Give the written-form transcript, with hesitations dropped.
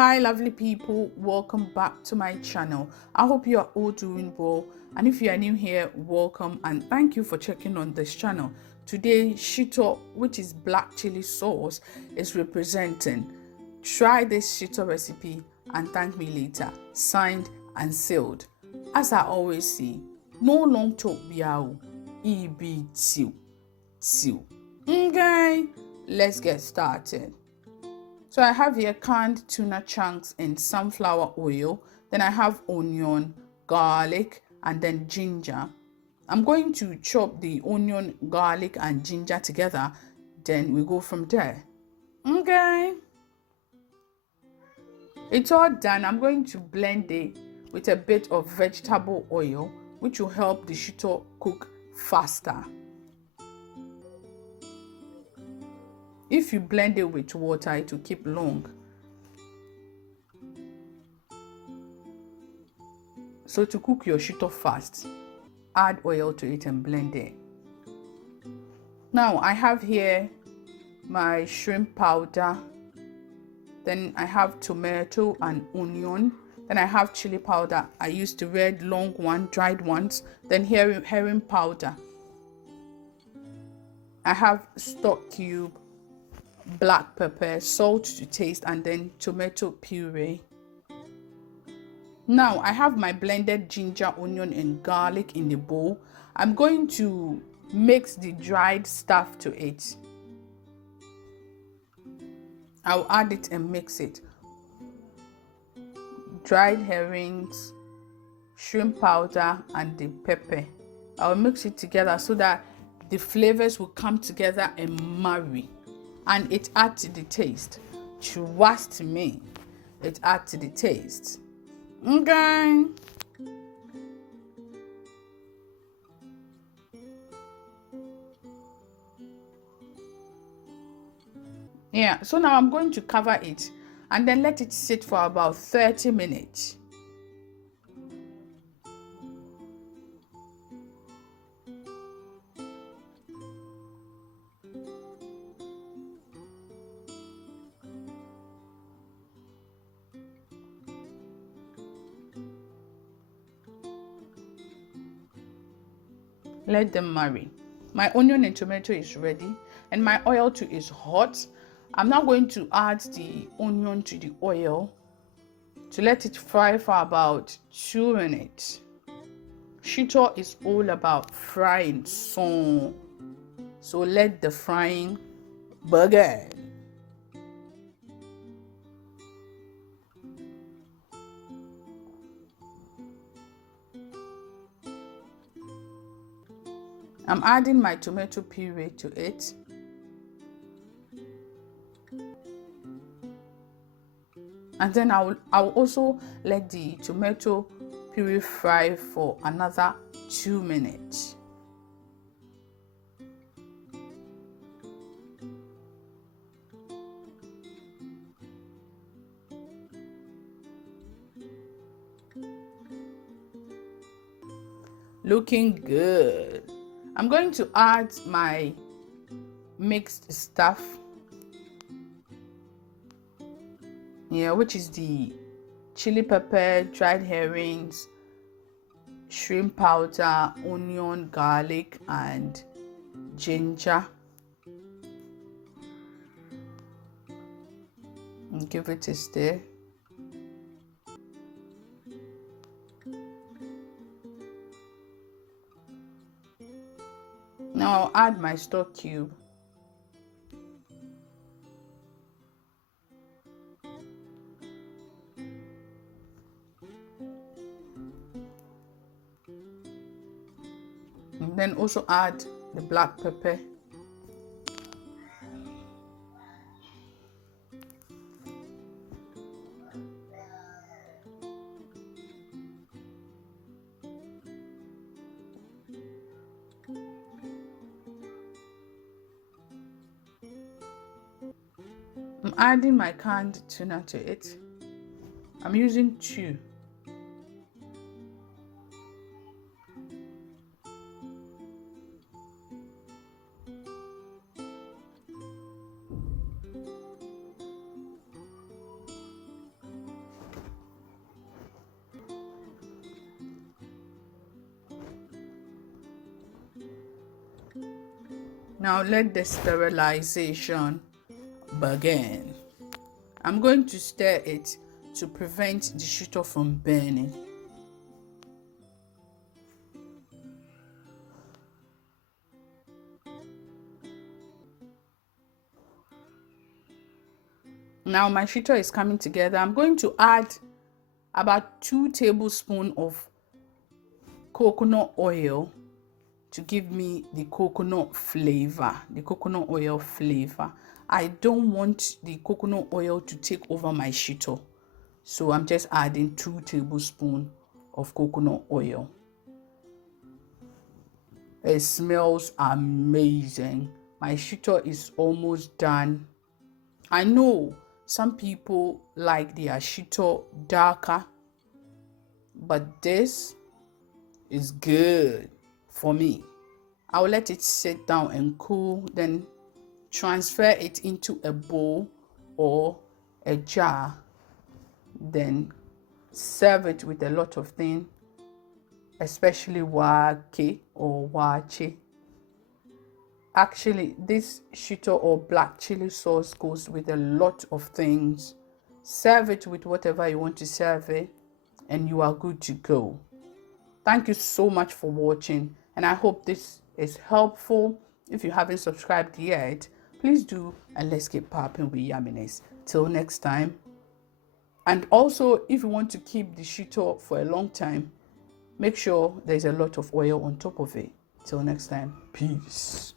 Hi lovely people, welcome back to my channel. I hope you are all doing well, and if you are new here, welcome and thank you for checking on this channel. Today Shito, which is black chili sauce, is representing. Try this Shito recipe and thank me later. Signed and sealed. As I always say, no long talk biao, EB2. Okay, let's get started. So I have here canned tuna chunks in sunflower oil. Then I have onion, garlic, and then ginger. I'm going to chop the onion, garlic, and ginger together. Then we go from there. Okay. It's all done. I'm going to blend it with a bit of vegetable oil, which will help the shito cook faster. If you blend it with water, it will keep long. So to cook your shito fast, add oil to it and blend it. Now I have here my shrimp powder. Then I have tomato and onion. Then I have chili powder. I used the red long one, dried ones. Then herring powder. I have stock cube, black pepper, salt to taste, and then tomato puree. Now I have my blended ginger, onion, and garlic in the bowl. I'm going to mix the dried stuff to it. I'll add it and mix it. Dried herrings, shrimp powder, and the pepper. I'll mix it together so that the flavors will come together and marry. And it adds to the taste. Trust me, it adds to the taste. Okay. Yeah, so now I'm going to cover it and then let it sit for about 30 minutes. Let them marry. My onion and tomato is ready and my oil too is hot. I'm now going to add the onion to the oil to let it fry for about 2 minutes. Shito is all about frying, so let the frying begin. I'm adding my tomato puree to it. And then I'll also let the tomato puree fry for another 2 minutes. Looking good. I'm going to add my mixed stuff. Yeah, which is the chili pepper, dried herrings, shrimp powder, onion, garlic, and ginger. And give it a stir. Now I'll add my stock cube. And then also add the black pepper. I'm adding my canned tuna to it. I'm using 2. Now let the sterilization begin. I'm going to stir it to prevent the shito from burning. Now my shito is coming together. I'm going to add about 2 tablespoons of coconut oil to give me the coconut flavor, the coconut oil flavor. I don't want the coconut oil to take over my shito, so I'm just adding 2 tablespoons of coconut oil. It smells amazing. My shito is almost done. I know some people like their shito darker, but this is good for me. I'll let it sit down and cool, then transfer it into a bowl or a jar, then serve it with a lot of things, especially wake or wache. Actually, this shito or black chili sauce goes with a lot of things. Serve it with whatever you want to serve it, and you are good to go. Thank you so much for watching, and I hope this is helpful. If you haven't subscribed yet, please do, and let's get popping with yumminess. Till next time. And also, if you want to keep the shito for a long time, make sure there's a lot of oil on top of it. Till next time, peace.